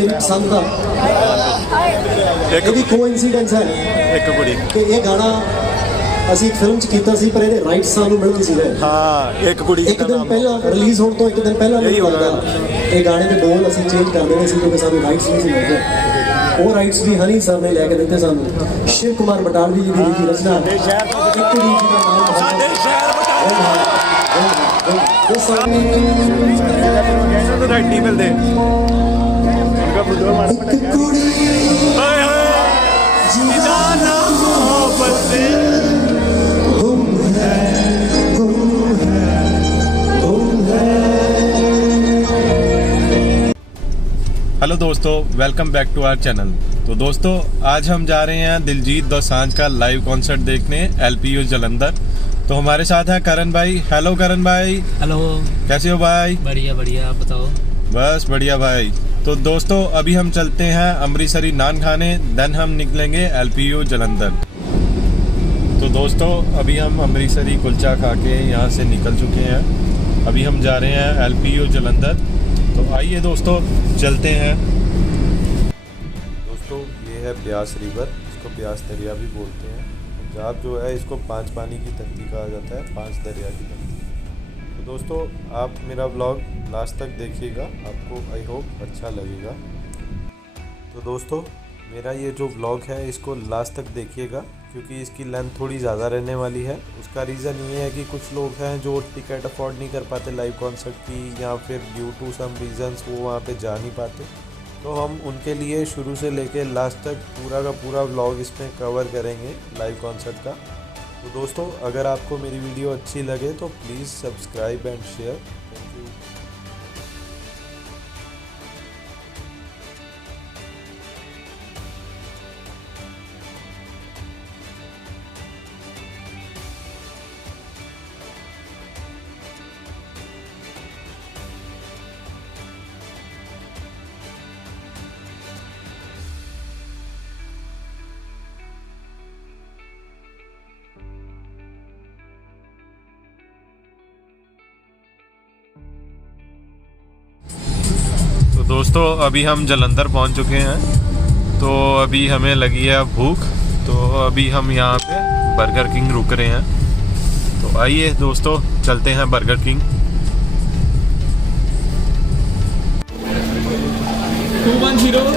मेरी पसंद का एक भी कोइंसिडेंस है एक कुड़ी कि ये गाना ਅਸੀਂ ਇੱਕ ਫਿਲਮ 'ਚ ਕੀਤਾ ਸੀ ਪਰ ਇਹਦੇ ਰਾਈਟਸ ਸਾਨੂੰ ਮਿਲ ਨਹੀਂ ਸੀਗੇ। ਹਾਂ ਇੱਕ ਕੁੜੀ ਇੱਕ ਦਿਨ ਪਹਿਲਾਂ ਰਿਲੀਜ਼ ਹੋਣ ਤੋਂ ਇੱਕ ਦਿਨ ਪਹਿਲਾਂ ਨਹੀਂ ਲੱਗਦਾ ਇਹ ਗਾਣੇ ਦੇ ਬੋਲ ਅਸੀਂ ਚੇਂਜ ਕਰ ਦੇਣੇ ਸੀ ਕਿਉਂਕਿ ਸਾਨੂੰ ਰਾਈਟਸ ਨਹੀਂ ਸੀ ਮਿਲਦੇ। ਉਹ ਰਾਈਟਸ ਵੀ ਹਨੀ ਸਰ ਨੇ ਲੈ ਕੇ ਦਿੱਤੇ ਸਾਨੂੰ। ਸ਼ਿਵ ਕੁਮਾਰ ਬਟਾਲਵੀ ਜੀ ਦੀ ਲਿਖੀ ਰਚਨਾ ਇੱਕ ਕੁੜੀ ਜੀ ਦਾ ਨਾਮ ਸਾਡੇ ਸ਼ਹਿਰ ਬਟਾਲਵੀ ਰਾਈਟ ਨਹੀਂ ਮਿਲਦੇ ਉਨ੍ਹਾਂ ਬੁੱਧੋ ਮਾਰ ਪਟਿਆ ਹਾਏ ਹਾਏ ਜਿਹਦਾ ਨਾਮ ਮੁਹੱਬਤ हेलो दोस्तों, welcome back to our channel. तो दोस्तों आज हम जा रहे हैं दिलजीत दोसांझ का लाइव कॉन्सर्ट देखने LPU जलंधर। तो हमारे साथ है करण भाई। हेलो करण भाई। हेलो, कैसे हो भाई? बढ़िया बढ़िया, आप बताओ। बस बढ़िया भाई। तो दोस्तों अभी हम चलते हैं अमृतसरी नान खाने, देन हम निकलेंगे LPU जलंधर। तो दोस्तों अभी हम अमृतसरी कुलचा खा के यहाँ से निकल चुके हैं। अभी हम जा रहे हैं LPU जलंधर। तो आइए दोस्तों चलते हैं। दोस्तों ये है ब्यास रिवर, इसको ब्यास दरिया भी बोलते हैं। पंजाब जो है इसको 5 पानी की तख्ती कहा जाता है, 5 दरिया की तख्ती। तो दोस्तों आप मेरा व्लॉग लास्ट तक देखिएगा, आपको आई होप अच्छा लगेगा। तो दोस्तों मेरा ये जो व्लॉग है इसको लास्ट तक देखिएगा क्योंकि इसकी लेंथ थोड़ी ज़्यादा रहने वाली है। उसका रीज़न ये है कि कुछ लोग हैं जो टिकट अफोर्ड नहीं कर पाते लाइव कॉन्सर्ट की, या फिर ड्यू टू सम रीज़न्स वो वहाँ पे जा नहीं पाते। तो हम उनके लिए शुरू से लेके लास्ट तक पूरा का पूरा व्लॉग इसमें कवर करेंगे लाइव कॉन्सर्ट का। तो दोस्तों अगर आपको मेरी वीडियो अच्छी लगे तो please subscribe and share. Thank you. तो दोस्तों अभी हम जलंधर पहुंच चुके हैं। तो अभी हमें लगी है भूख, तो अभी हम यहाँ पे बर्गर किंग रुक रहे हैं। तो आइए दोस्तों चलते हैं बर्गर किंग। 210।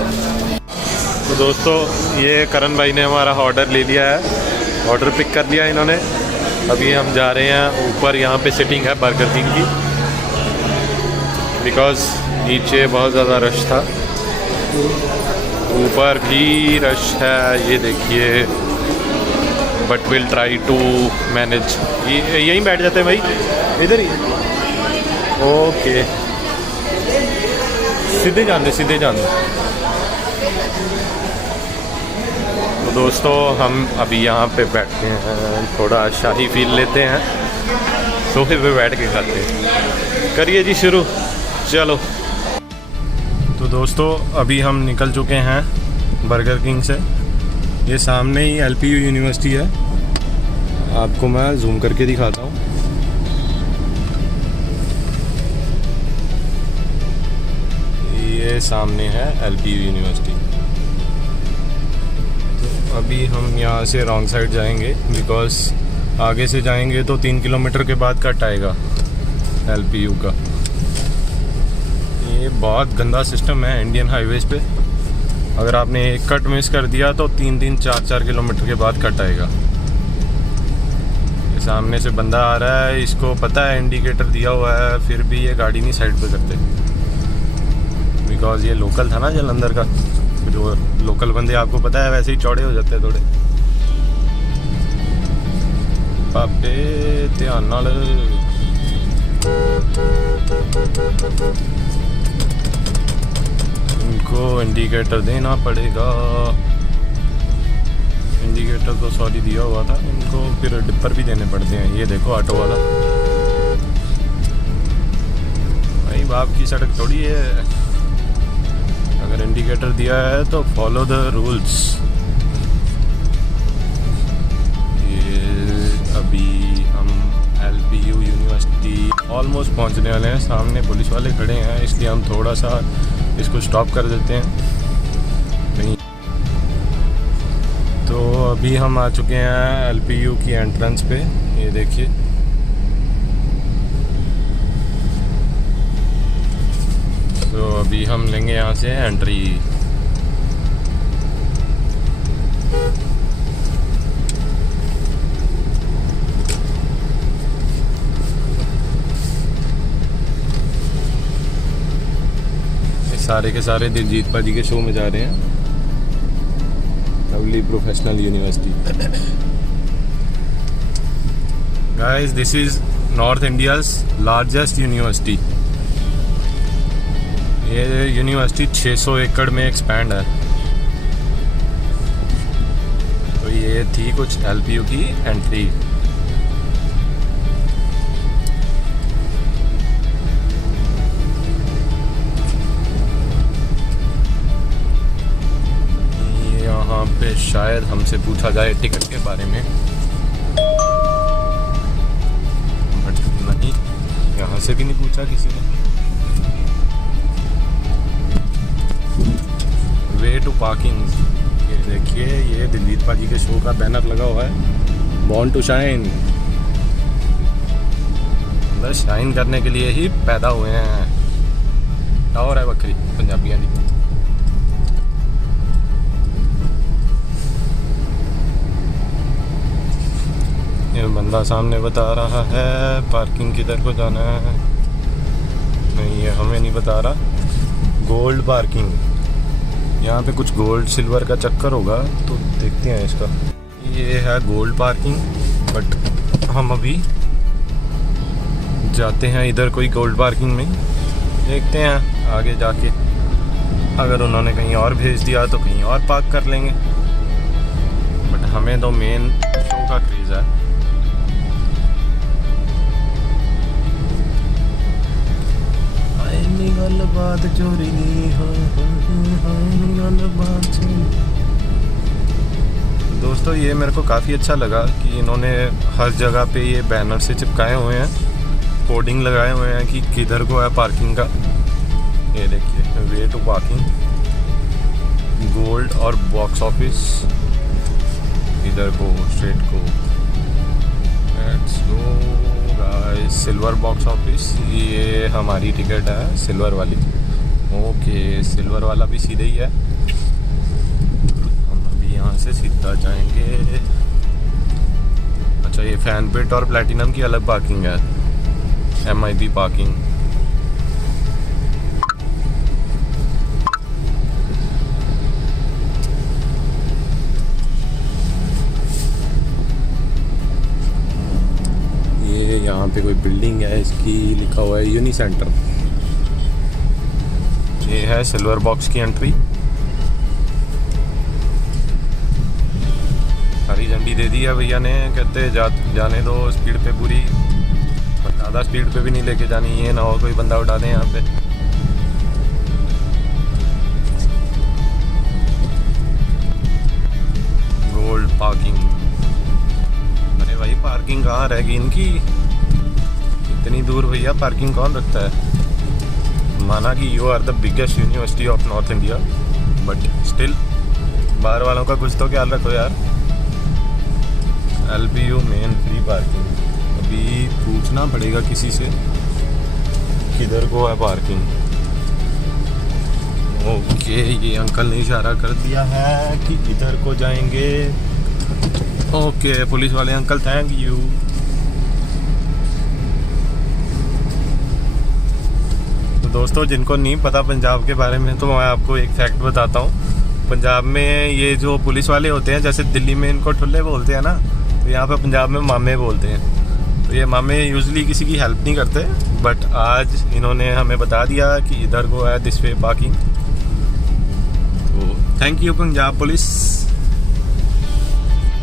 तो दोस्तों ये करण भाई ने हमारा ऑर्डर ले लिया है, ऑर्डर पिक कर लिया इन्होंने। अभी हम जा रहे हैं ऊपर, यहाँ पे सिटिंग है बर्गर किंग की, बिकॉज़ नीचे बहुत ज़्यादा रश था, ऊपर भी रश है, ये देखिए। But will try to manage. ये यहीं बैठ जाते हैं भाई, इधर ही। ओके सीधे जान दे। तो दोस्तों हम अभी यहाँ पे बैठते हैं, थोड़ा शाही फील लेते हैं, सोफे पे बैठ के खाते हैं। करिए जी शुरू, चलो। तो दोस्तों अभी हम निकल चुके हैं बर्गर किंग से। ये सामने ही LPU यूनिवर्सिटी है, आपको मैं जूम करके दिखाता हूँ। ये सामने है LPU यूनिवर्सिटी। तो अभी हम यहाँ से रॉन्ग साइड जाएंगे, बिकॉज़ आगे से जाएंगे तो 3 किलोमीटर के बाद कट आएगा LPU का। ये बहुत गंदा सिस्टम है इंडियन हाईवेज़ पे। अगर आपने एक कट मिस कर दिया तो 3-3, 4-4 किलोमीटर के बाद कट आएगा। ये सामने से बंदा आ रहा है, इसको पता है इंडिकेटर दिया हुआ है, फिर भी ये गाड़ी नहीं साइड पे करते, बिकॉज़ ये लोकल था ना जलंधर का। जो लोकल बंदे आपको पता है वैसे ही चौड़े हो जाते हैं थोड़े। पापे ध्यान नाल। इनको इंडिकेटर देना पड़ेगा। इंडिकेटर तो सॉरी दिया हुआ था, इनको फिर डिपर भी देने पड़ते हैं। ये देखो ऑटो वाला भाई, बाप की सड़क थोड़ी है। अगर इंडिकेटर दिया है तो फॉलो द रूल्स। ये अभी हम LPU यूनिवर्सिटी ऑलमोस्ट पहुंचने वाले हैं। सामने पुलिस वाले खड़े हैं, इसलिए हम थोड़ा सा इसको स्टॉप कर देते हैं। नहीं तो अभी हम आ चुके हैं LPU की एंट्रेंस पे। ये देखिए, तो अभी हम लेंगे यहाँ से एंट्री। सारे के सारे दिलजीत पाजी के शो में जा रहे हैं। Lovely professional university. Guys, this is north India's largest university. ये यूनिवर्सिटी 600 एकड़ में एक्सपैंड है। तो ये थी कुछ LPU की एंट्री। यहाँ पे शायद हमसे पूछा जाए टिकट के बारे में, बट नहीं, यहाँ से भी नहीं पूछा किसी ने। Way to parking. ये देखिए, ये दिलजीत पाजी के शो का बैनर लगा हुआ है, बॉर्न टू शाइन। बस शाइन करने के लिए ही पैदा हुए हैं। और है बकरी पंजाबियां दी। ये बंदा सामने बता रहा है पार्किंग किधर को जाना है। नहीं, ये हमें नहीं बता रहा। गोल्ड पार्किंग, यहाँ पे कुछ गोल्ड सिल्वर का चक्कर होगा, तो देखते हैं इसका। ये है गोल्ड पार्किंग, बट हम अभी जाते हैं इधर कोई गोल्ड पार्किंग में। देखते हैं आगे जाके, अगर उन्होंने कहीं और भेज दिया तो कहीं और पार्क कर लेंगे। बट हमें तो मेन शो का क्रेज़ है। बात चोरी दोस्तों, ये मेरे को काफ़ी अच्छा लगा कि इन्होंने हर जगह पे ये बैनर से चिपकाए हुए हैं, कोडिंग लगाए हुए हैं कि किधर को है पार्किंग का। ये देखिए, वे टू पार्किंग, गोल्ड और बॉक्स ऑफिस। इधर को स्ट्रेट को, let's go guys. Silver box office, ये हमारी टिकट है सिल्वर वाली। ओके, सिल्वर वाला भी सीधे ही है। हम अभी यहाँ से सीधा जाएंगे। अच्छा, ये फैन पिट और प्लेटिनम की अलग पार्किंग है, MIP पार्किंग। ये यहाँ पे कोई बिल्डिंग है, इसकी लिखा हुआ है यूनि सेंटर। ये है सिल्वर बॉक्स की एंट्री। हरी झंडी दे दी है भैया ने, कहते जाने दो स्पीड पे पूरी, ज़्यादा स्पीड पे भी नहीं लेके जानी, ये ना हो कोई बंदा उठा दे यहाँ पे। Gold parking. अरे भाई, पार्किंग कहाँ रहेगी इनकी? इतनी दूर भैया पार्किंग कौन रखता है? माना कि you are the biggest university of North India, but still बाहर वालों का कुछ तो ख्याल रखो यार। LPU main free parking. अभी पूछना पड़ेगा किसी से किधर को है पार्किंग। ओके, ये अंकल ने इशारा कर दिया है कि इधर को जाएंगे। ओके, पुलिस वाले अंकल, थैंक यू। तो दोस्तों, जिनको नहीं पता पंजाब के बारे में, तो मैं आपको एक फैक्ट बताता हूँ। पंजाब में ये जो पुलिस वाले होते हैं, जैसे दिल्ली में इनको ठुल्ले बोलते हैं ना, तो यहाँ पे पंजाब में मामे बोलते हैं। तो ये मामे यूजुअली किसी की हेल्प नहीं करते, बट आज इन्होंने हमें बता दिया कि इधर को है दिस वे पार्किंग। तो thank you Punjab police.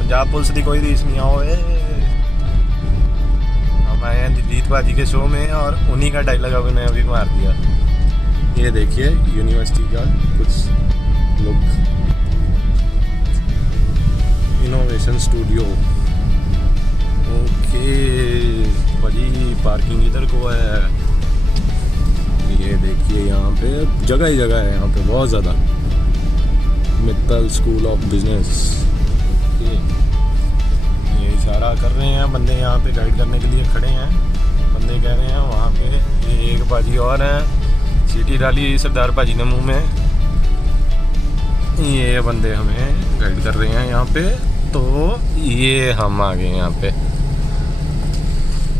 Punjab police की कोई रीस नहीं आओ। हम आए हैं दिलजीत पाजी के शो में और उन्हीं का डायलॉग अब उन्हें अभी मार दिया। ये देखिए यूनिवर्सिटी का कुछ लुक, इनोवेशन स्टूडियो। ओके भाजी, पार्किंग इधर को है। ये देखिए यहाँ पे जगह ही जगह है, यहाँ पे बहुत ज़्यादा। Mittal school of business. ये इशारा कर रहे हैं बंदे, यहाँ पे गाइड करने के लिए खड़े हैं। बंदे कह रहे हैं वहाँ पे। ये एक भाजी और हैं, सीटी डाली सरदार भाजी ने मुँह में। ये बंदे हमें गाइड कर रहे हैं यहाँ पे। तो ये हम आ गए यहाँ पे।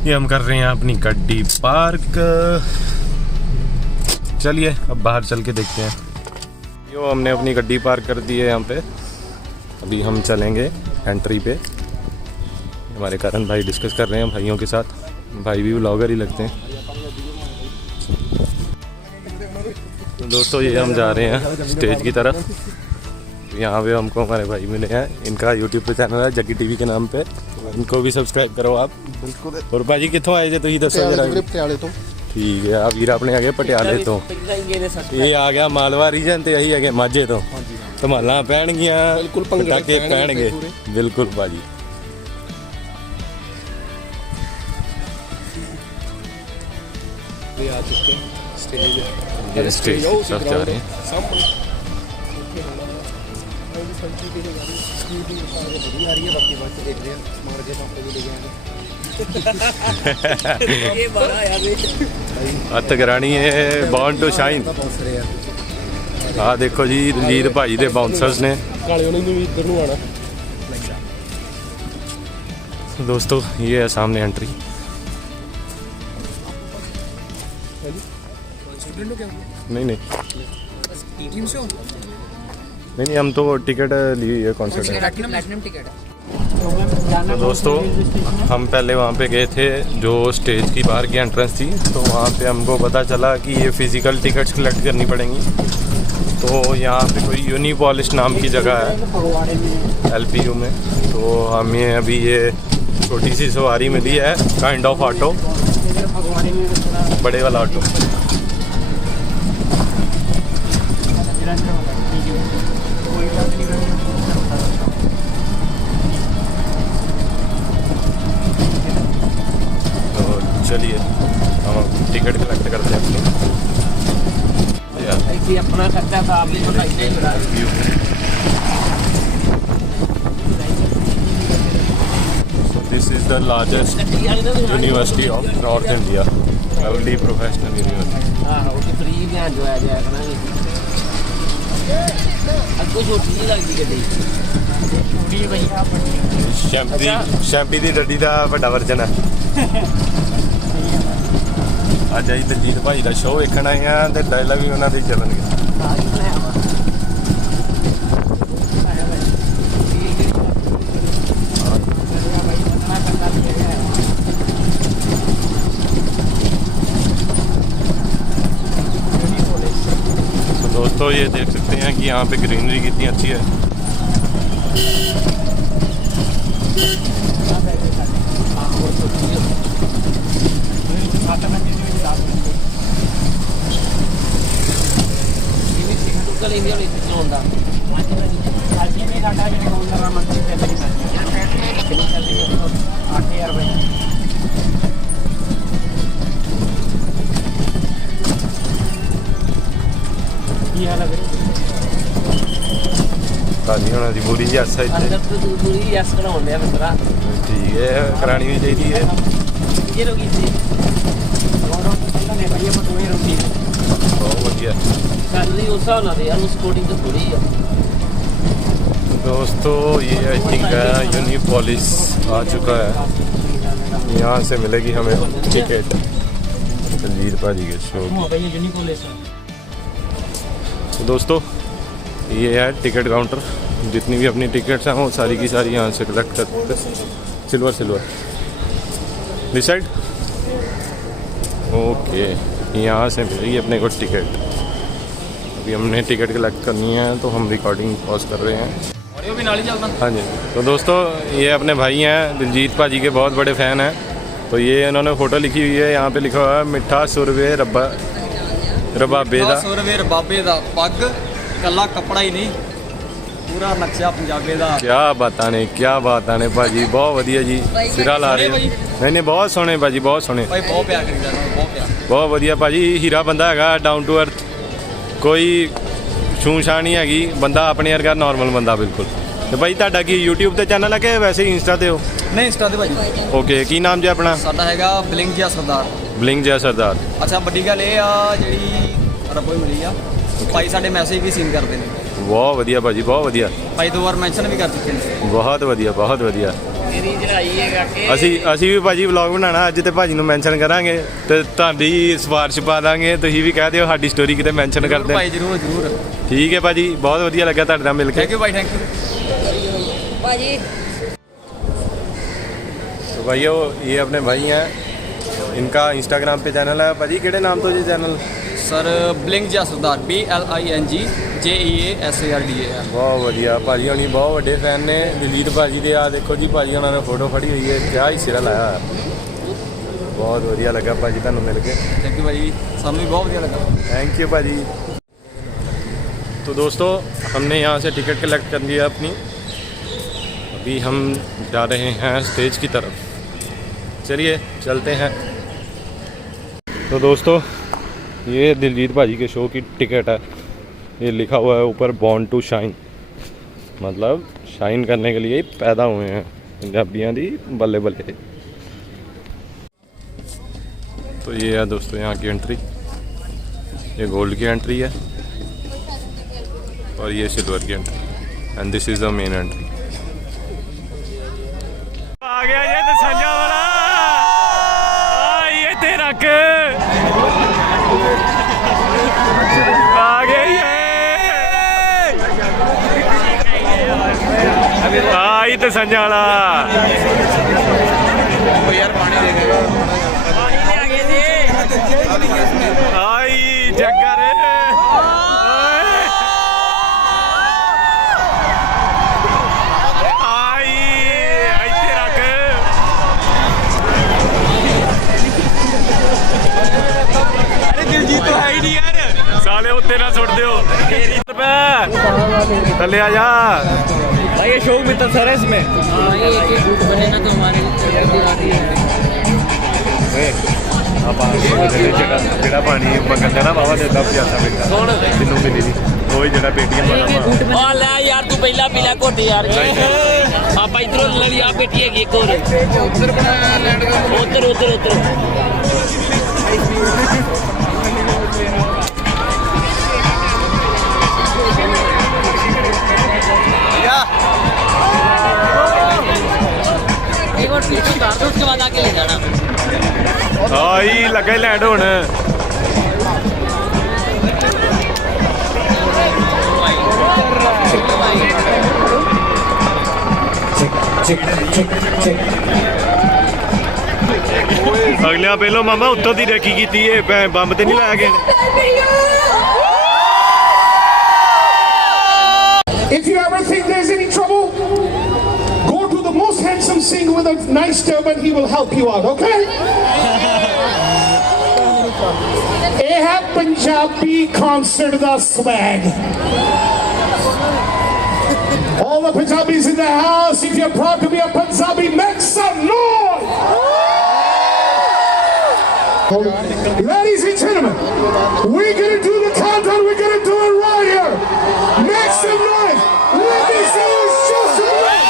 ये हम कर रहे हैं अपनी गड्डी पार्क। चलिए अब बाहर चल के देखते हैं। यो हमने अपनी गड्डी पार्क कर दी है यहाँ पे। अभी हम चलेंगे एंट्री पे। हमारे करण भाई डिस्कस कर रहे हैं भाइयों के साथ। भाई भी व्लॉगर ही लगते हैं। तो दोस्तों ये हम जा रहे हैं स्टेज की तरफ। यहाँ पे हमको हमारे भाई मिले हैं। इनका यूट्यूब पे चैनल है जग्गी टीवी के नाम पे, इनको भी सब्सक्राइब करो आप। बिल्कुल। और भाजी कितों आए जे तुम दसो जरा। पटियाले तो ठीक है। आ वीर अपने आ गए पटियाले तो। ये आ गया मालवा रीजन ते यही है माझे तो। धमाला पैणगियां, बिल्कुल पटाके पैणगे। बिल्कुल भाजी। आ चुके स्टेज ये स्टेज सब जा रहे हैं। हत्थ करानी है बॉर्न टू शाइन। हाँ देखो जी रंजीत भाई दे बाउंसर्स ने। दोस्तों ये है सामने एंट्री। नहीं नहीं नहीं, हम तो टिकट लिए है कॉन्सर्ट में। तो दोस्तों हम पहले वहाँ पे गए थे जो स्टेज की बाहर की एंट्रेंस थी। तो वहाँ पे हमको पता चला कि ये फ़िज़िकल टिकट्स कलेक्ट करनी पड़ेंगी। तो यहाँ पे कोई यूनिपॉलिश नाम की जगह है LPU में। तो हमें अभी ये छोटी सी सवारी मिली है, काइंड ऑफ ऑटो, बड़े वाला ऑटो। तो चलिए हम टिकट कलेक्ट करते हैं अपना खर्चा था आपने this is the largest university of North India, lovely professional university. हाँ वो फ्री में जो है जाया करेंगे। आपको छोटी नहीं लगती गड्डी छोटी भैया। शैंपी दी गड्डी का बड़ा वर्जन है। ਅੱਜ ਅਸੀਂ ਦਲਜੀਤ ਭਾਈ ਦਾ ਸ਼ੋਅ ਵੇਖਣ ਆਏ ਆ ਤੇ ਡਾਇਲੌਗ ਵੀ ਉਹਨਾਂ ਦੇ ਹੀ ਚੱਲਣਗੇ। तो दोस्तों ये देख सकते हैं कि यहाँ पे ग्रीनरी कितनी अच्छी है। ताजी होना दी पूरी यस है इत्थे। अंदर तो पूरी यस कराउंदे आ मित्रा। ठीक है करानी भी चाहिए है। ये रोगी थी और तो ने भैया को तुम्हें रोटी बहुत बढ़िया। सैलरी उस हिसाब नाल यार उस कोडिंग तो थोड़ी है। दोस्तों ये आई थिंक यूनिपॉलिस आ चुका है। यहाँ से मिलेगी हमें टिकट दलजीत भाजी के शो की। तो दोस्तों ये है टिकट काउंटर। जितनी भी अपनी टिकट्स हैं वो सारी की सारी यहाँ से कलेक्ट करते। Silver this side. ओके यहाँ से मिलेगी अपने को टिकट। अभी हमने टिकट कलेक्ट करनी है तो हम रिकॉर्डिंग पॉज कर रहे हैं। हाँ जी। तो दोस्तों ये अपने भाई हैं, दिलजीत भाजी के बहुत बड़े फ़ैन हैं। तो ये इन्होंने फ़ोटो लिखी हुई है, यहाँ पे लिखा हुआ है मिठा सुरवे रबाबे दा। सुरवे रबाबे दा पग कला कपड़ा ही नहीं पूरा नक्शा पंजाबे दा। क्या बात ने भाजी, बहुत वधिया जी। सिरा ला रहे हो। नहीं बहुत सोहने भाजी, बहुत सोहने। भाई बहुत प्यार करी जाना, बहुत प्यार। ਬਹੁਤ ਵਧੀਆ ਭਾਜੀ, ਹੀਰਾ ਬੰਦਾ ਹੈਗਾ, ਡਾਊਨ ਟੂ ਅਰਥ, ਕੋਈ ਛੂੰ ਛਾਂ ਨਹੀਂ ਹੈਗੀ, ਬੰਦਾ ਆਪਣੇ ਵਰਗਾ ਨਾਰਮਲ ਬੰਦਾ ਬਿਲਕੁਲ। ਤੇ ਭਾਈ ਤੁਹਾਡਾ ਕੀ YouTube ਤੇ ਚੈਨਲ ਹੈ ਕਿ ਵੈਸੇ ਹੀ ਇੰਸਟਾ ਤੇ ਹੋ? ਨਹੀਂ ਇੰਸਟਾ ਤੇ ਭਾਜੀ। ਓਕੇ, ਕੀ ਨਾਮ ਜੀ ਆਪਣਾ? ਸਾਡਾ ਹੈਗਾ ਬਲਿੰਗ ਜਿਹਾ ਸਰਦਾਰ। ਬਲਿੰਗ ਜਿਹਾ ਸਰਦਾਰ। ਅੱਛਾ ਵੱਡੀ ਗੱਲ ਇਹ ਆ ਜਿਹੜੀ ਰੱਬੋ ਹੀ ਮਿਲੀ ਆ, ਭਾਈ ਸਾਡੇ ਮੈਸੇਜ ਵੀ ਸੀਨ ਕਰਦੇ ਨੇ। ਬਹੁਤ ਵਧੀਆ ਭਾਜੀ, ਬਹੁਤ ਵਧੀਆ ਭਾਈ 2 ਵਾਰ ਮੈਂਸ਼ਨ ਵੀ ਕਰ ਚੁੱਕੇ ਨੇ। ਬਹੁਤ ਵਧੀਆ, ਬਹੁਤ ਵਧੀਆ। ਮੇਰੀ ਚੜਾਈ ਹੈ ਕਰਕੇ ਅਸੀਂ ਵੀ ਭਾਜੀ ਵਲੌਗ ਬਣਾਉਣਾ ਅੱਜ, ਤੇ ਭਾਜੀ ਨੂੰ ਮੈਂਸ਼ਨ ਕਰਾਂਗੇ ਤੇ ਤੁਹਾਡੀ ਸਿਫਾਰਿਸ਼ ਪਾ ਦਾਂਗੇ, ਤੁਸੀਂ ਵੀ ਕਹਿ ਦਿਓ ਸਾਡੀ ਸਟੋਰੀ ਕਿਤੇ ਮੈਂਸ਼ਨ ਕਰ ਦਿਓ ਭਾਈ ਜ਼ਰੂਰ ਜ਼ਰੂਰ। ठीक है भाजी, बहुत वधिया लगा ਤੁਹਾਡੇ ਨਾਲ मिल के। थैंक यू भाई, थैंक यू भाजी। तो भाइयों ये अपने भाई हैं, इनका इंस्टाग्राम पे चैनल है भाजी, केड़े नाम तो जी चैनल? सर बलिंग जिहा सरदार, BLINGJEASARDAR। बहुत वधिया भाजी, होनी बहुत वड्डे फैन ने दिलजीत भाजी दे। आ देखो जी भाजी उन्होंने फोटो फड़ी हुई है, क्या ही सिरा लाया है। बहुत वधिया लगा भाजी तुहानू मिल के। थैंक यू भाई, सानू भी बहुत वधिया लगा। थैंक यू भाजी। तो दोस्तों हमने यहाँ से टिकट कलेक्ट कर लिया अपनी, अभी हम जा रहे हैं स्टेज की तरफ, चलिए चलते हैं। तो दोस्तों ये दिलजीत भाजी के शो की टिकट है, ये लिखा हुआ है ऊपर बॉर्न टू शाइन, मतलब शाइन करने के लिए पैदा हुए हैं, पंजाबियां दी बल्ले बल्ले। तो ये है दोस्तों यहाँ की एंट्री, ये गोल्ड की एंट्री है और ये सिल्वर की entry, and this is the main entry. आ गया ये तो संजा वाला, ये तेरा के आ गया ये, आई तो संजा वाला यार पानी देगा, आई जग्गा रे। साले उत्ते ना सुट दियो, थले आ जा भाई ये शो मित्र सर है इसमें। बने ना तो हमारे ਜਿਹੜਾ ਪਾਣੀ ਮੰਗਦਾ ਨਾ ਬਾਵਾ ਦੇਦਾ ਪਿਆਸਾ ਬੇਟਾ ਤੈਨੂੰ ਮਿਲੀ ਨਹੀਂ, ਉਹ ਜਿਹੜਾ ਪੇਟੀਆਂ ਵਾਲਾ ਆ ਲੈ ਯਾਰ ਤੂੰ ਪਹਿਲਾਂ ਪੀ ਲੈ ਘੋਟੀ ਯਾਰ। ਆਪਾਂ ਇਧਰੋਂ ਲੈ ਲਈ, ਆ ਪੇਟੀ ਹੈਗੀ ਇੱਕ ਹੋਰ ਉਧਰ ਬਣਾ ਲੈਂਡ ਦਾ, ਉਧਰ ਉਧਰ ਉਧਰ। एक बार पीछे उतार दो, उसके बाद आके ले जाना। ਆਈ ਲੱਗਾ ਲੈਂਡ ਹੁਣ। ਅਗਲਿਆਂ ਪਹਿਲੋਂ ਮਾਮਾ ਉੱਤੋਂ ਦੀ ਰੇਕੀ ਕੀਤੀ ਏ, ਬੰਬ ਤੇ ਨਹੀਂ ਲਾਇਆ ਗਏ। If you ever think there's any trouble, go to the most handsome singer with a nice turban, he will help you out, okay? ਇਹ ਹੈ Punjabi concert the swag. All the Punjabis in the house, if you're proud to be a Punjabi, make some noise! Ladies and gentlemen, we're gonna do the countdown, we're gonna do it right here. Make some noise! Let me see you show some noise!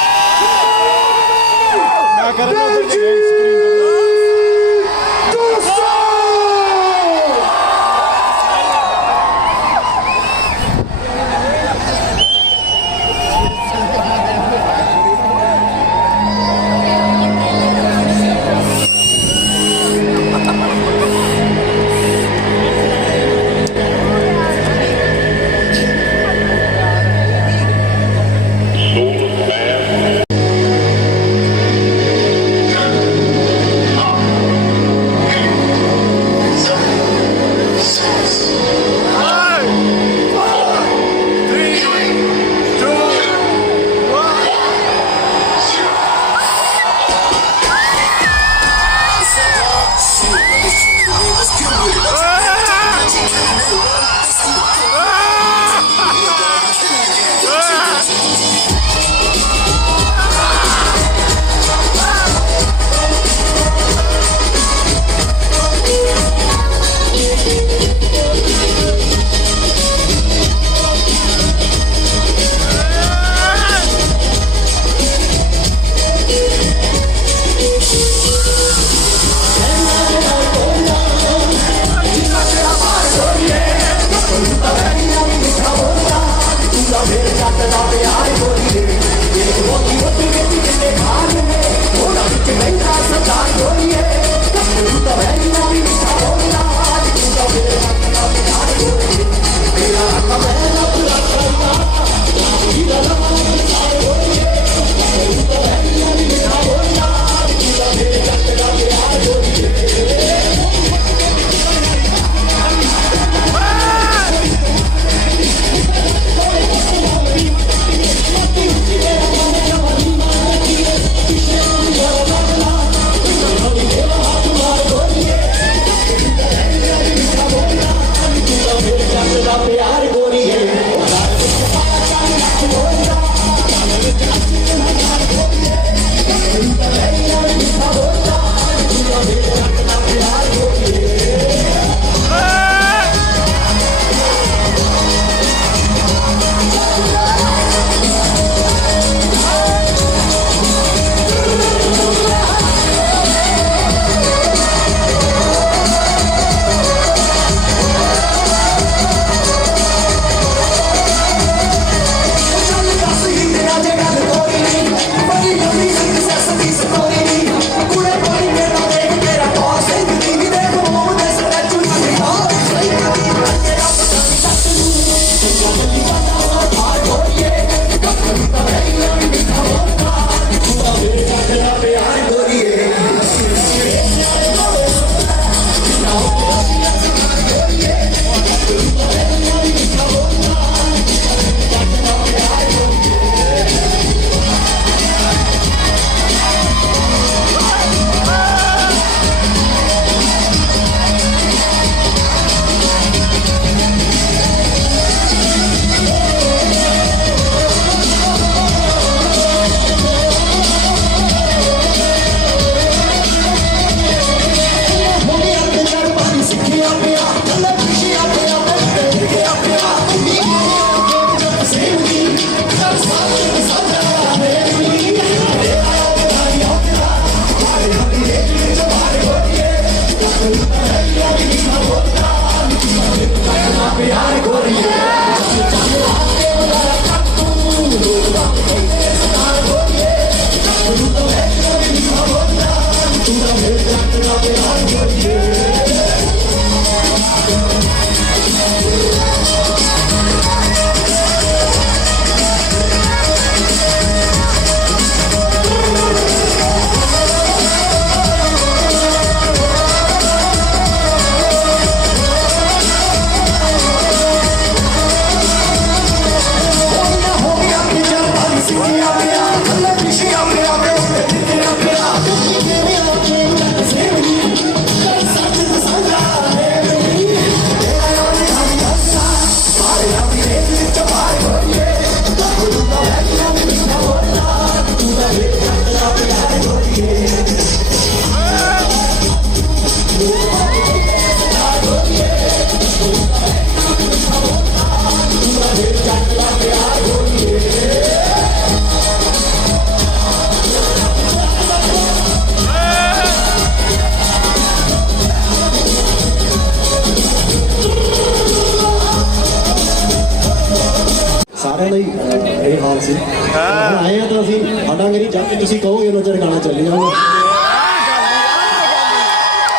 ਤੁਸੀਂ ਕਹੋਗੇ ਉਹਨਾਂ ਚਿਰ ਗਾਣਾ ਚੱਲੀ ਜਾਊਗਾ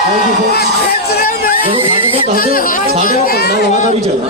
thank you force ਜਦੋਂ ਸਾਡੇ ਕੋਲ ਦੱਸ ਦਿਓ ਸਾਡੇ ਕੋਲ ਭੰਗੜਾ ਲਗਾਤਾਰ ਹੀ ਚੱਲਦਾ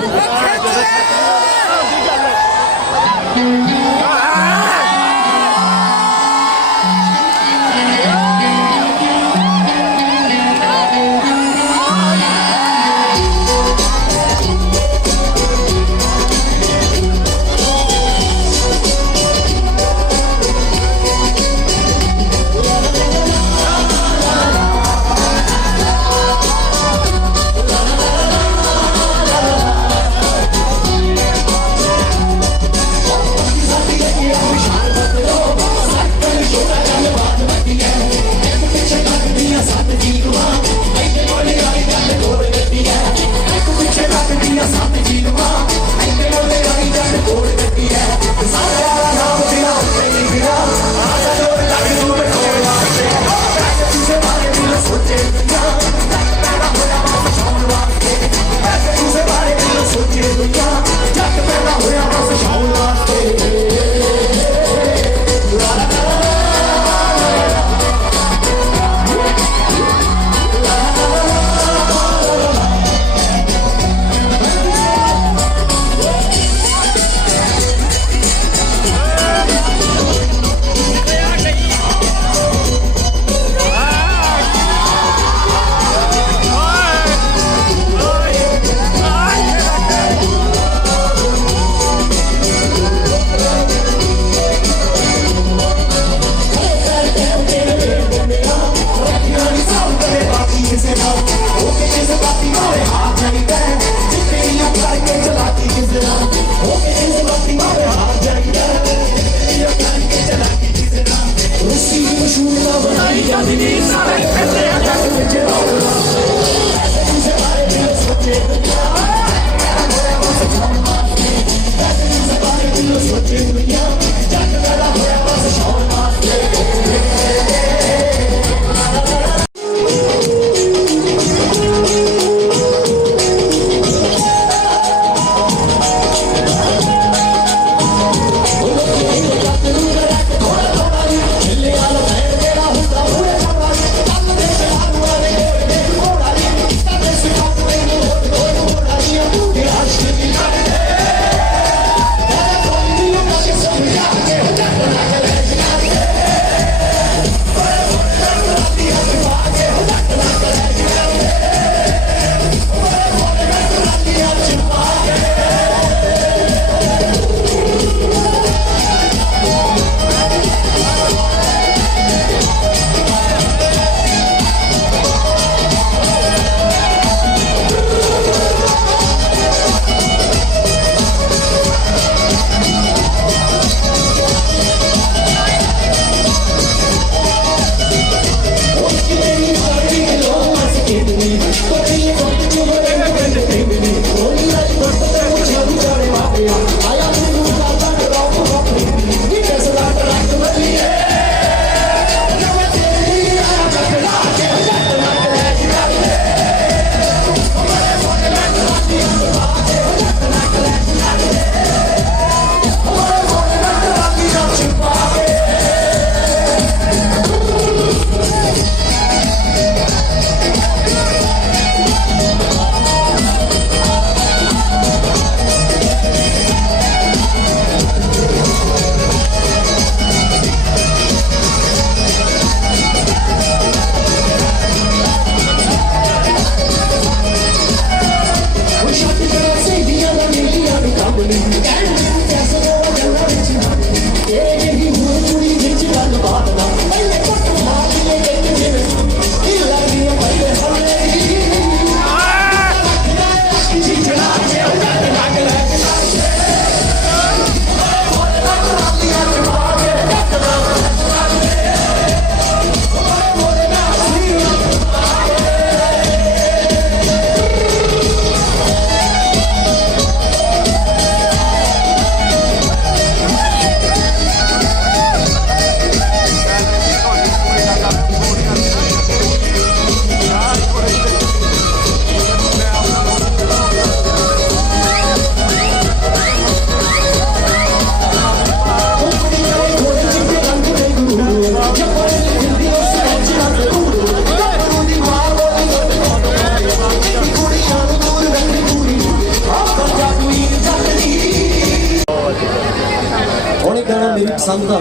ਪਸੰਦ ਦਾ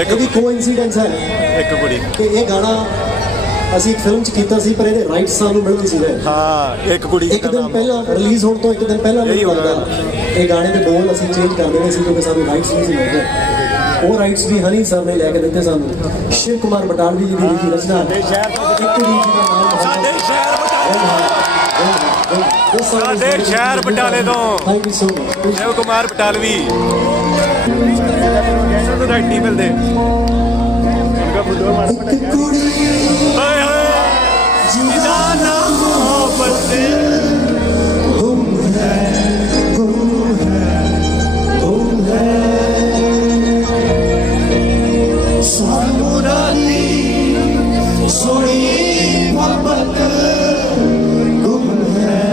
ਇੱਕ ਇਹ ਵੀ ਕੋਇਨਸੀਡੈਂਸ ਹੈ ਇੱਕ ਕੁੜੀ ਕਿ ਇਹ ਗਾਣਾ ਅਸੀਂ ਇੱਕ ਫਿਲਮ 'ਚ ਕੀਤਾ ਸੀ, ਪਰ ਇਹਦੇ ਰਾਈਟਸ ਸਾਨੂੰ ਮਿਲ ਨਹੀਂ ਸੀ ਰਹੇ। ਹਾਂ ਇੱਕ ਕੁੜੀ ਇੱਕ ਦਿਨ ਪਹਿਲਾਂ ਰਿਲੀਜ਼ ਹੋਣ ਤੋਂ ਇੱਕ ਦਿਨ ਪਹਿਲਾਂ ਮੈਨੂੰ ਲੱਗਦਾ ਇਹ ਗਾਣੇ ਦੇ ਬੋਲ ਅਸੀਂ ਚੇਂਜ ਕਰ ਦੇਣੇ ਸੀ ਕਿਉਂਕਿ ਸਾਨੂੰ ਰਾਈਟਸ ਨਹੀਂ ਸੀ ਮਿਲਦੇ। ਉਹ ਰਾਈਟਸ ਵੀ ਹਨੀ ਸਰ ਨੇ ਲੈ ਕੇ ਦਿੱਤੇ ਸਾਨੂੰ। ਸ਼ਿਵ ਕੁਮਾਰ ਬਟਾਲਵੀ ਜੀ ਦੀ ਲਿਖੀ ਰਚਨਾ ਇੱਕ ਕੁੜੀ ਜਿਹਦਾ ਨਾਮ ਸਾਡੇ ਸ਼ਹਿਰ ਸਾਡੇ ਸ਼ਹਿਰ ਬਟਾਲੇ ਤੋਂ thank you so much. Shiv Kumar Batalvi right ਨਹੀਂ ਮਿਲਦੇ ਉਨਕਾ ਫੁੱਟਬਾਲ ਮਾਰ ਇੱਕ ਕੁੜੀ ਹਾਏ ਹਾਏ ਜਿਹਦਾ ਨਾਮ ਮੁਹੱਬਤ ਗੁੰਮ ਹੈ ਸਾਨੂੰ ਰਾਤੀ ਸੋਹਣੀ ਮੁਹੱਬਤ ਗੁੰਮ ਹੈ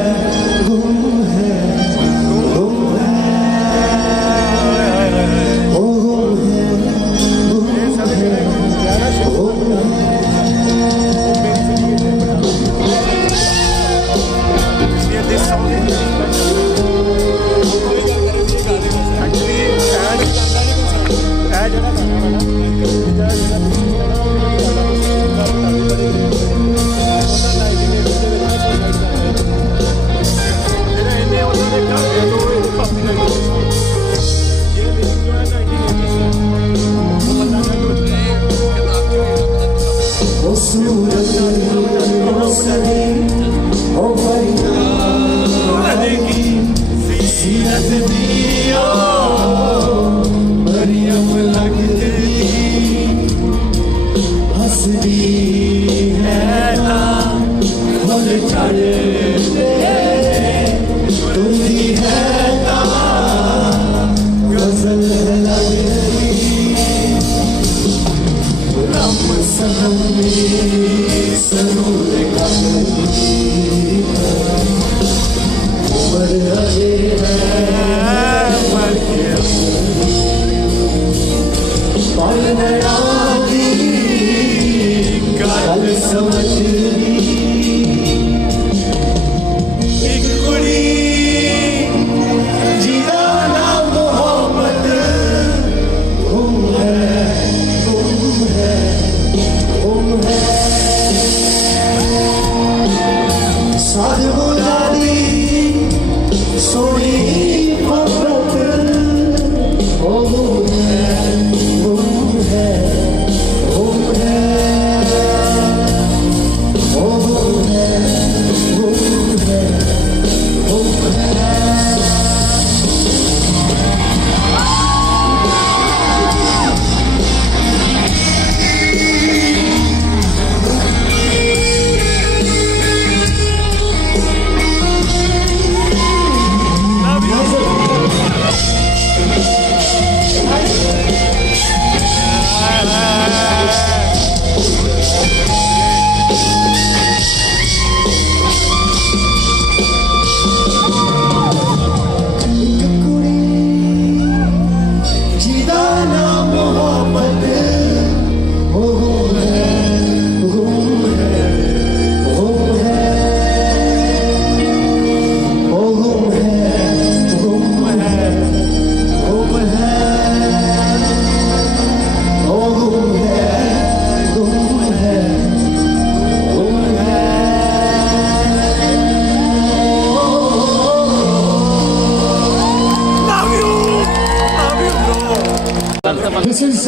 This is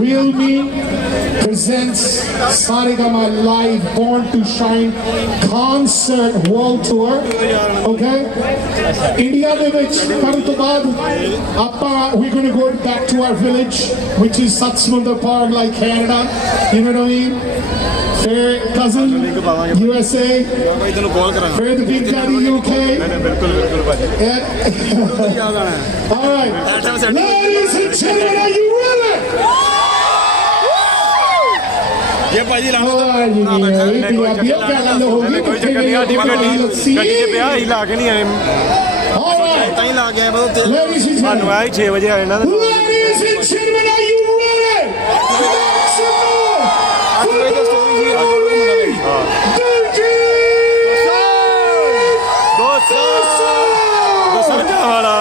Real Me presents Saregama Live Born to Shine concert world tour. Okay? India ਦੇ ਵਿੱਚ ਕਰਨ ਤੋਂ ਬਾਅਦ we're going to go back to our village, which is Sat Samundar Park, like Canada. You know what I mean? Fair cousin, USA. Fair the Big Daddy, UK. All right. Ladies and gentlemen, are you ready? ये भाजी लाना ਕੋਈ ਚੱਕਰ ਨਹੀਂ ਆਦੀ ਗੱਡੀ ਦੇ ਵਿਆਹ ਹੀ ਲਾ ਕੇ ਨਹੀਂ ਆਏ ਤਾਂ ਹੀ ਲਾ ਕੇ ਆਏ ਬਸ ਸਾਨੂੰ ਆਏ 6 ਵਜੇ ਆਏ ਨਾ Ladies and gentlemen, are you ready? Make some noise for DJ ਦੋ ਸਾਲ ਵਾਲਾ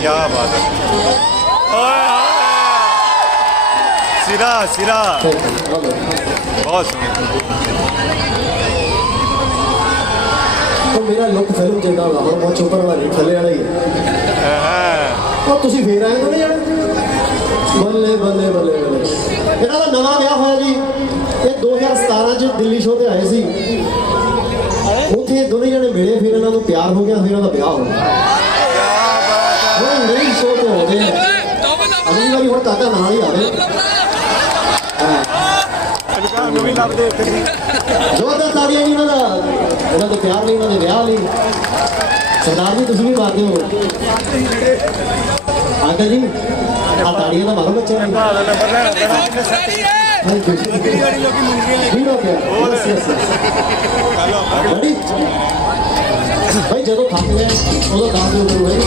क्या बात है। ओए सिरा सिरा बहुत सोहनी। तो मेरा लुक फिल्म जिंदा लाहौर बहुत चुपर वाली थले वाला ही है। और ਤੁਸੀਂ ਫੇਰ ਆਏ ਦੋਨੇ ਜਾਣੇ ਬੱਲੇ ਬੱਲੇ ਬੱਲੇ ਬੱਲੇ। ਇਹਨਾਂ ਦਾ ਨਵਾਂ ਵਿਆਹ ਹੋਇਆ ਜੀ, ਇਹ 2017 ਚ ਦਿੱਲੀ ਸ਼ੋਅ ਤੇ ਆਏ ਸੀ, ਉੱਥੇ ਦੋਨੇ ਜਣੇ ਮਿਲੇ, ਫਿਰ ਇਹਨਾਂ ਨੂੰ ਪਿਆਰ ਹੋ ਗਿਆ, ਫਿਰ ਇਹਨਾਂ ਦਾ ਵਿਆਹ ਹੋ ਗਿਆ। ਹੁਣ ਨਵੀਂ ਸ਼ੋਅ ਤੇ ਆਉਂਦੇ ਆ, ਅਗਲੀ ਵਾਰੀ ਹੁਣ ਕਾਕਾ ਨਾਲ ਹੀ ਆਵੇ। ਜ਼ੋਰਦਾਰ ਤਾੜੀਆਂ ਜੀ ਇਹਨਾਂ ਦੇ ਪਿਆਰ ਲਈ, ਇਹਨਾਂ ਦੇ ਵਿਆਹ ਲਈ। ਸਰਦਾਰ ਜੀ ਤੁਸੀਂ ਵੀ ਮਾਰਦੇ ਹੋ ਅੰਕਲ ਜੀ, ਆ ਤਾੜੀਆਂ ਦਾ ਮਾਰੋ ਬੱਚੇ ਨੂੰ। ਥੈਂਕ ਯੂ ਠੀਕ ਹੋ ਗਿਆ। ਰੈਡੀ ਭਾਈ, ਜਦੋਂ ਥੱਕ ਗਏ ਉਦੋਂ ਦੱਸ ਦਿਓ ਮੈਨੂੰ ਭਾਈ।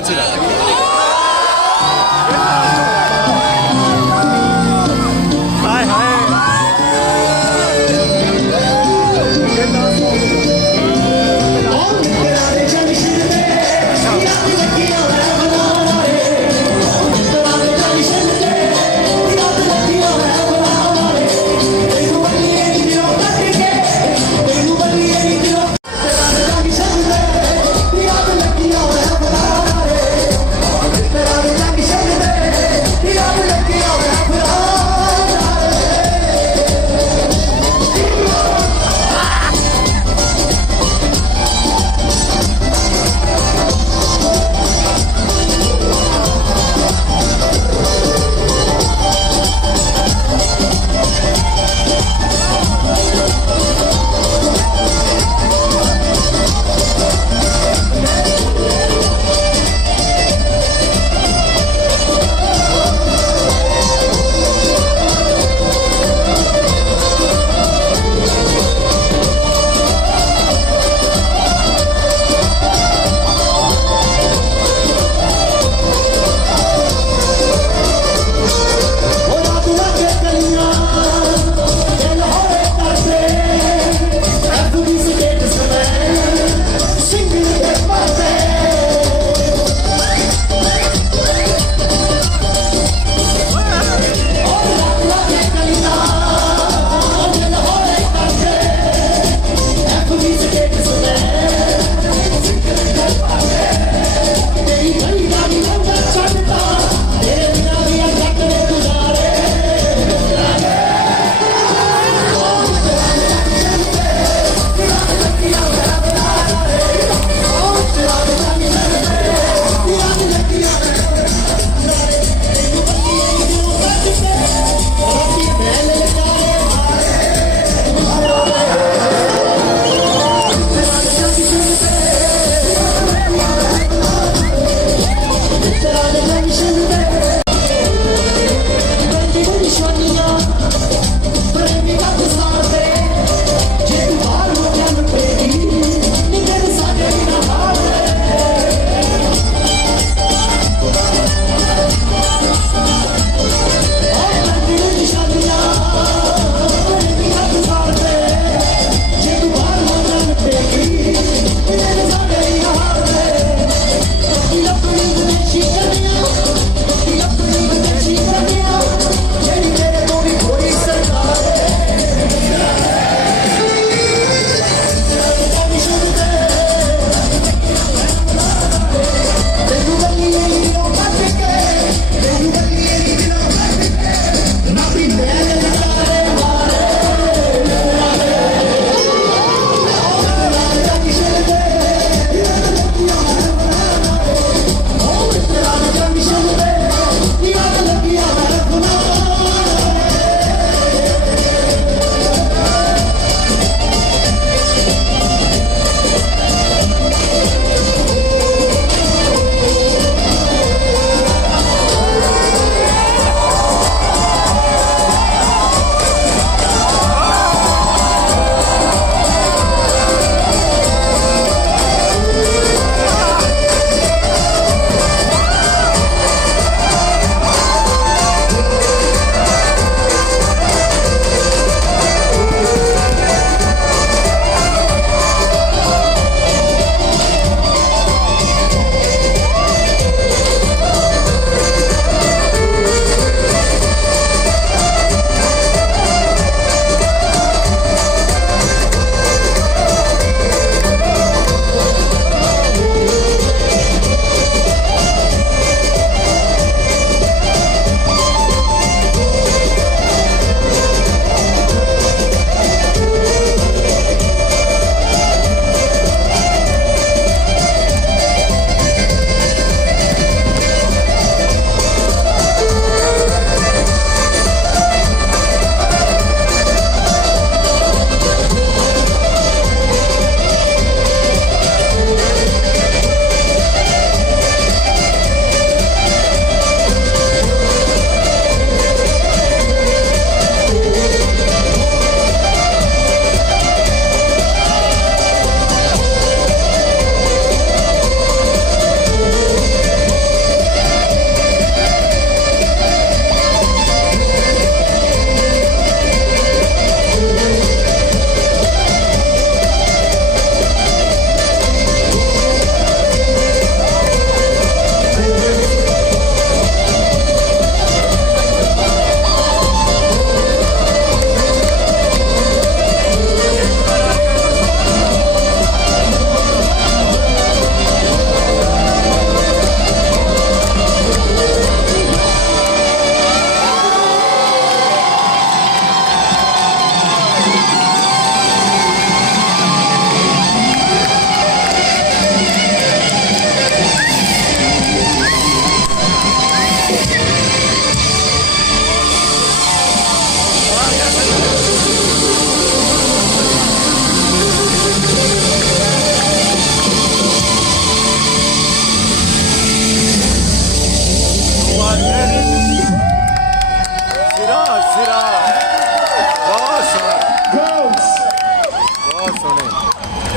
बहुत सी हाय हाय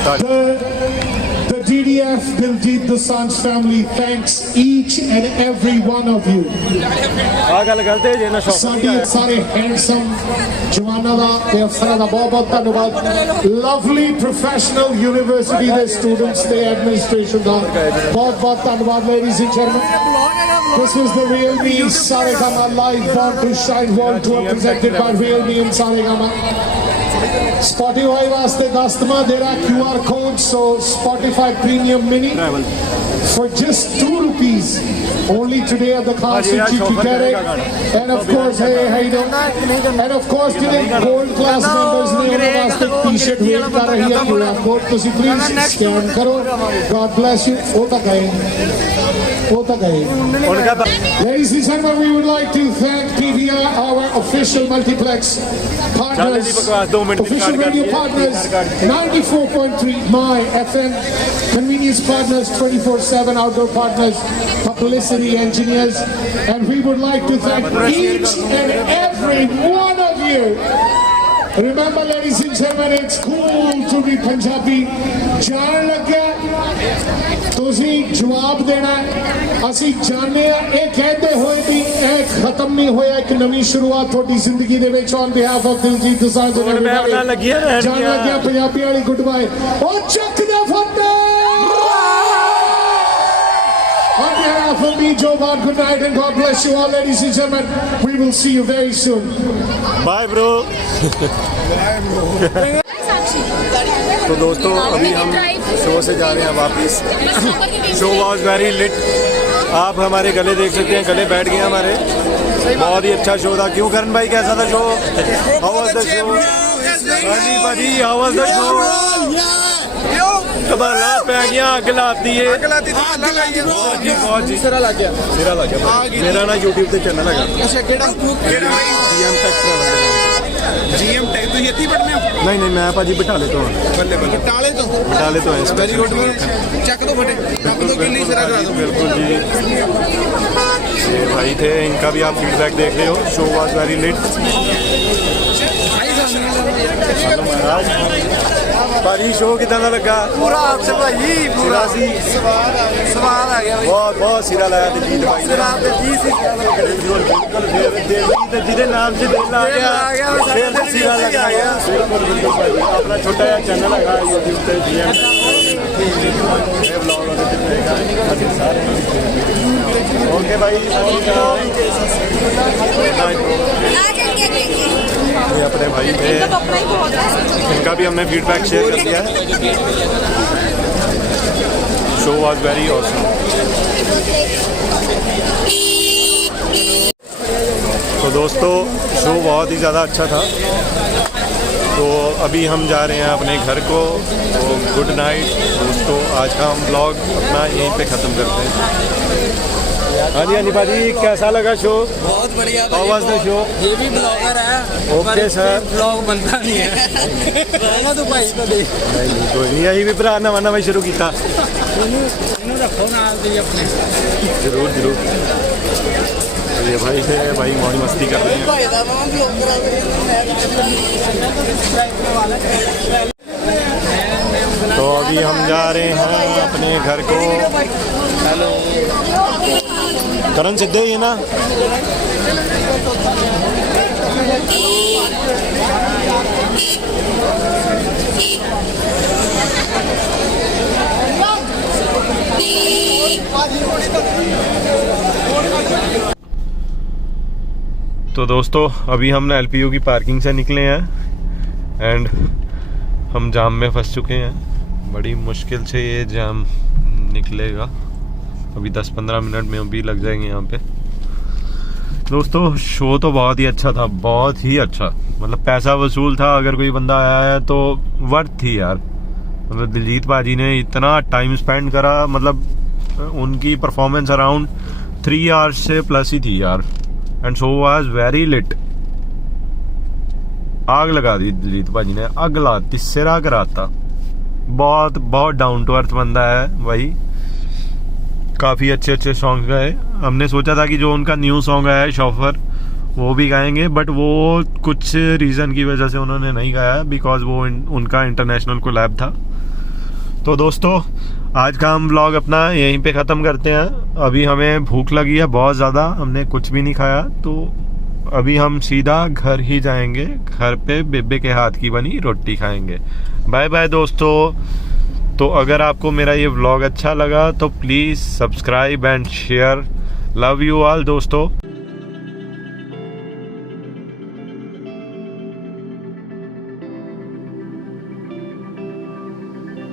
The DDF Diljit Dosanjh family thanks each and every one of you. सारे हैंडसम जवानों का ते अफसरां दा बहुत धन्यवाद. Lovely professional university दे students ते administration दा बहुत धन्यवाद. Ladies and gentlemen, this was the Real Me Saregama live Born to Shine World Tour presented by Real Me and Saregama. Spotify वास्ते दस्तमा दे रहा QR code, so Spotify Premium Mini for just ₹2 only today at the concert you can get it. And of course, hey, how you doing? And of course, today gold class members ने उनके वास्ते T-shirt wait कर रही है QR code. तो please scan करो. God bless you. वो तक है. Ladies and gentlemen, we would like to thank PVR, our official multiplex partners, official radio partners, 94.3 My FM, convenience partners, 24/7 outdoor partners, publicity engineers, and we would like to thank each and every one of you. Remember, ladies and gentlemen, it's cool to be Punjabi. जान लग्या तुसी जवाब देना. असी जाने ये कहते हुए भी एक खत्म नहीं होया, एक नवी शुरुआत थोड़ी जिंदगी दे विच. On behalf of Diljit Dosanjh जान लग्या पंजाबी वाली गुड बाय. ओ चक दे फटे. On behalf of me, Joe Bart, good night and God bless you all, ladies and gentlemen. We will see you very soon. Bye bro. तो दोस्तों अभी हम शो से जा रहे हैं वापस. Show was very lit. आप हमारे गले देख सकते हैं, गले बैठ गए हमारे. बहुत ही अच्छा शो था. क्यों करण भाई, कैसा था show? How was the show? भाजी हाउ वाज द शो? कबाला पै गया, अग लाती है. मेरा ना यूट्यूब ते चैनल है. GM Tech तो यही पढ़ने हो? नहीं मैं भाजी बटाले तो हूँ. बटाले तो है. Very good. चेक दो फटे, रख दो किल्ली सिरा करा दो. बिल्कुल जी. ये भाई थे, इनका भी आप फीडबैक देख रहे हो. Show was very lit. भाजी शो कितना लगा? पूरा आपसे भाई पूरा सी स्वाद आ गया. बहुत सिरा लाया दिलजीत भाई. जिधे नाम से दिल आ गया फिर सिरा लगा गया. अपना छोटा सा चैनल लगा यूट्यूब पे. ओके भाई. ये अपने भाई थे, इनका भी हमने फीडबैक शेयर कर दिया है. Show was very awesome. तो दोस्तों शो बहुत ही ज़्यादा अच्छा था. तो अभी हम जा रहे हैं अपने घर को. तो गुड नाइट दोस्तों. आज का हम ब्लॉग अपना यहीं पे ख़त्म करते हैं. हाँ जी भाजी, कैसा लगा शो? बहुत बढ़िया. How was the show? ये भी ब्लॉगर है. Okay sir. ब्लॉग बनता नहीं है. रहना तो भाई को दे. नहीं कोई नहीं. यही भी भरा नवा शुरू किया. इन्हों रखो ना अपने. जरूर. ये भाई थे, भाई मौज मस्ती कर रहे हैं. तो अभी हम जा रहे हैं अपने घर को. करण सीधे ही है ना? तो दोस्तों अभी हम LPU की पार्किंग से निकले हैं एंड हम जाम में फंस चुके हैं. बड़ी मुश्किल से ये जाम निकलेगा. अभी 10-15 मिनट में अभी लग जाएंगे यहाँ पे. दोस्तों शो तो बहुत ही अच्छा था, बहुत ही अच्छा. मतलब पैसा वसूल था. अगर कोई बंदा आया है तो वर्थ थी यार. मतलब दिलजीत भाजी ने इतना टाइम स्पेंड करा. मतलब उनकी परफॉर्मेंस अराउंड 3 आवर्स से प्लस ही थी यार. And show was very lit. आग लगा दी दिलजीत भाजी ने. आग लाती सिरा कराता. बहुत डाउन टू अर्थ बंदा है भाई. काफ़ी अच्छे सॉन्ग गए. हमने सोचा था कि जो उनका न्यू सॉन्ग है शॉफर वो भी गाएंगे, बट वो कुछ रीज़न की वजह से उन्होंने नहीं गाया. बिकॉज वो उनका इंटरनेशनल कोलैब था. तो दोस्तों आज का हम व्लॉग अपना यहीं पे ख़त्म करते हैं। अभी हमें भूख लगी है बहुत ज़्यादा, हमने कुछ भी नहीं खाया, तो अभी हम सीधा घर ही जाएंगे। घर पे बेबे के हाथ की बनी रोटी खाएंगे। बाय बाय दोस्तों। तो अगर आपको मेरा ये व्लॉग अच्छा लगा तो please subscribe and share. Love you all दोस्तों।